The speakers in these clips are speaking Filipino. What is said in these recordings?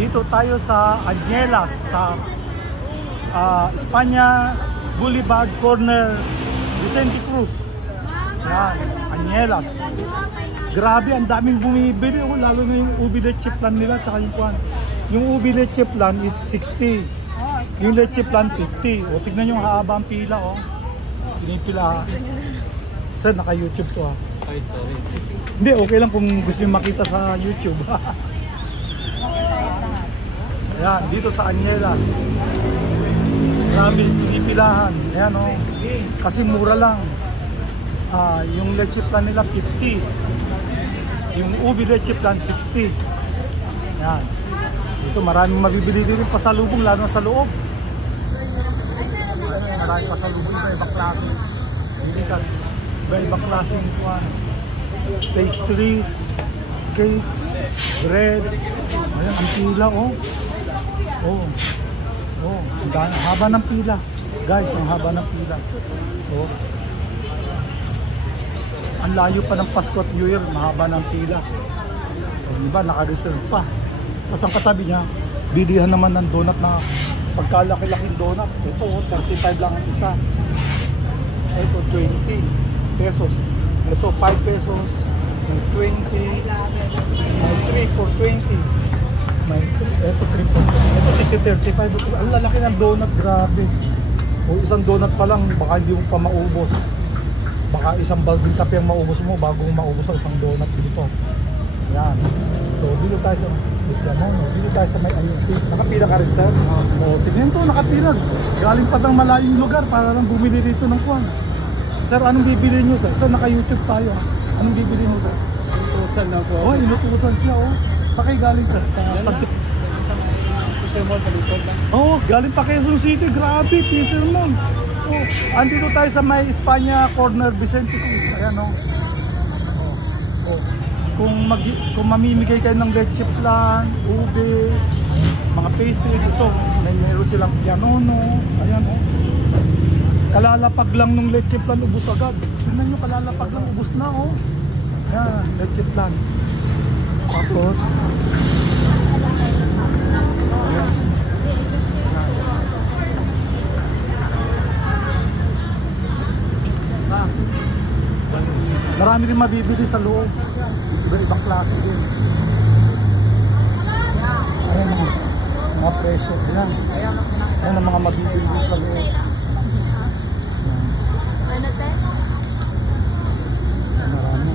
Dito tayo sa Añelas, sa Espanya Boulevard Corner, Vicente Cruz. Yan, Añelas. Grabe, ang daming bumibili. Lalo na yung ubi leche plan nila, tsaka yung kuhan. Yung ubi leche plan is 60. Yung leche plan 50. O, tignan yung haba ang pila, o. Pinipila. Sir, naka-YouTube to, ha. Hindi, okay lang kung gusto nyo makita sa YouTube. Ayan, dito sa Añelas. Grabe, pinipilahan. Ayan, o. Kasi mura lang. Yung leche plan nila 50. Yung ubi leche plan 60. Ayan. Dito maraming mabibili din pasalubong, lalo na sa loob. Maraming pasalubong na ibang klase. Hindi kasi ibang klaseng pastries, cakes, bread. Ayan, ang pila, oh. Oh, ang haba ng pila. Guys, ang haba ng pila. Oh. Ang layo pa ng Pasko at New Year, mahaba ng pila. So, diba, naka-reserve pa. Tapos ang katabi niya, bilihan naman ng donut na pagkalaki-laking donut. Ito, 35 lang ang isa. Ito, 20 pesos. Ito, 5 pesos. May 20. May 3 for 20. May, ito, 3 for 20. Ito, 35. Ang lalaki ng donut, grabe. O isang donut pa lang, baka hindi mo pa maubos. Baka isang balbing kape ang maubos mo bago mo maubos ang isang donut dito. Yan. So dito tayo sa dito tayo sa may ayuti. Nakapila ka rin, sir? Tignan to, nakapila. Galing pa ng malayong lugar para lang bumili dito ng kwan. Sir, anong bibili nyo, sir? Sir, naka-YouTube tayo. Anong bibili nyo, sir? Inutusan na po. Oh, inutusan siya, oh. Sakay galing, sir? Sa Fisherman sa likod lang. Oh, galing pa Quezon City. Grabe, Fisherman. Oh, andito tayo sa may Espanya Corner, Vicente Cruz. Ayan, oh. Kung mamimigay kayo ng leche plan, ube, mga pastries, ito, meron silang pianono. Ayan, oh. Kalalapag lang ng leche plan, ubos agad. Tingnan nyo, kalalapag lang, ubos na, oh. Ayan, leche plan. Tapos, marami rin mabibili sa loob. Ibang klase din. Ayan mga presyo. Ayan. Ayan ang mga mabibili sa loob. Marami.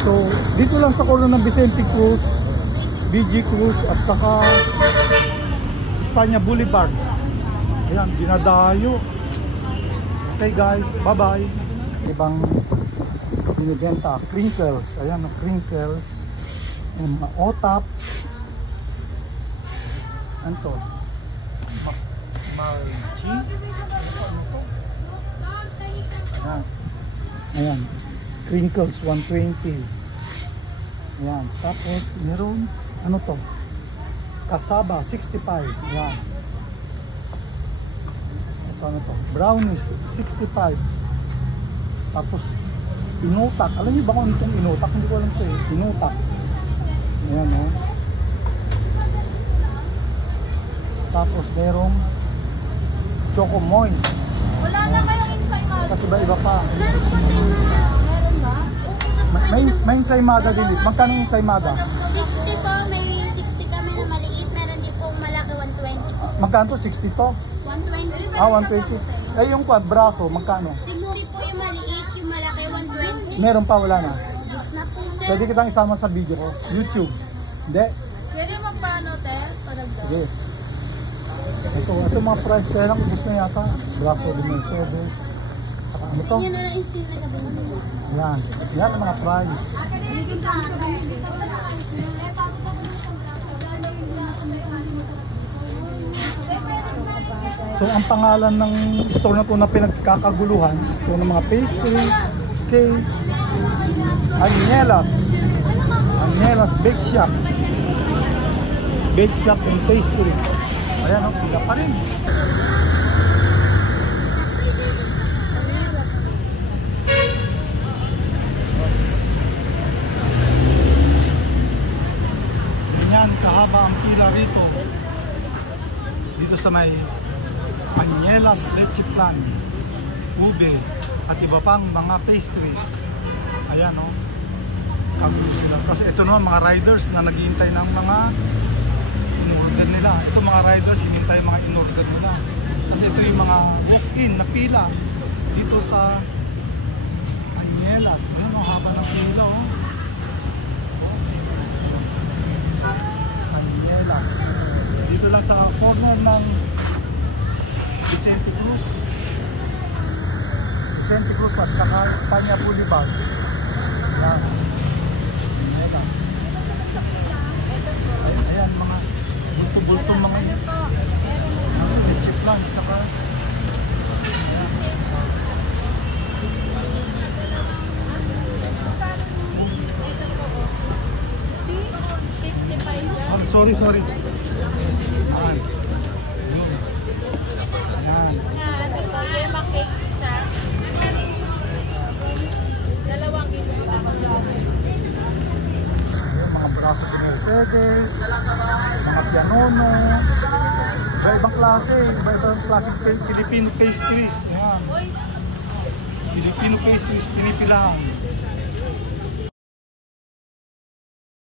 So, dito lang sa corner ng Vicente Cruz, BG Cruz at saka Espanya Boulevard. Ayan, dinadayo. Okay guys, bye-bye. Ibang binibenta, crinkles, ayan, crinkles, mga otap, ano to, marchi, ano to, ayan, crinkles 120, ayan, tapos meron, ano to, kasaba 65, ayan, ito ano to, brownies 65, tapos inutak. Alam niyo ba kung ano itong inutak? Hindi ko alam ito eh. Inutak. Ayan o. Tapos merong Choco Moist. Wala na kayong ensaymada. Kasi ba iba pa? Meron po sa meron ba? May ensaymada din dito. Magkano yung ensaymada? 60 po. May 60 kami na maliit. Meron din po malaki 120 po. Magkano to? 60 to? 120. 120. Eh yung braso, magkano? 60 po yung maliit. Yung malaki 120. Meron pa, wala na. Yes na po sir. Pwede kitang isama sa video ko. YouTube. Hindi? Pwede magpaano te? Paragdaw. Sige. Ito mga price kaya lang ubus na yata. Braso de Mercedes. Saka ano to? Yan na lang isip na gabi. Yan. Yan ang mga price. So ang pangalan ng store na to na pinagkakaguluhan is po ng mga pastry, cake, Añelas Bake Shop. Bake Shop and Pastries. Ayan o, pila pa rin. Yan, kahaba ang pila rito. Dito sa may Pañuelas Leche Flan, ube, at iba pang mga pastries. Ayan o. Sila. Kasi ito naman mga riders na naghihintay ng mga in-order nila. Ito mga riders, hinintay mga in-order nila. Kasi ito yung mga walk-in na pila dito sa Pañuelas. Ayan o, haba ng pila o. Pañuelas. Dito lang sa corner ng Vicente Cruz at saka Espanya Boulevard. Ayan. Ayan, mga bulto-bulto mga leche flan saka sorry. Ayan. Yun. Ayan. Mga braso de Mercedes, mga pianono, iba-ibang klase, Filipino pastries. Ayan. Filipino pastries, pinipilahan.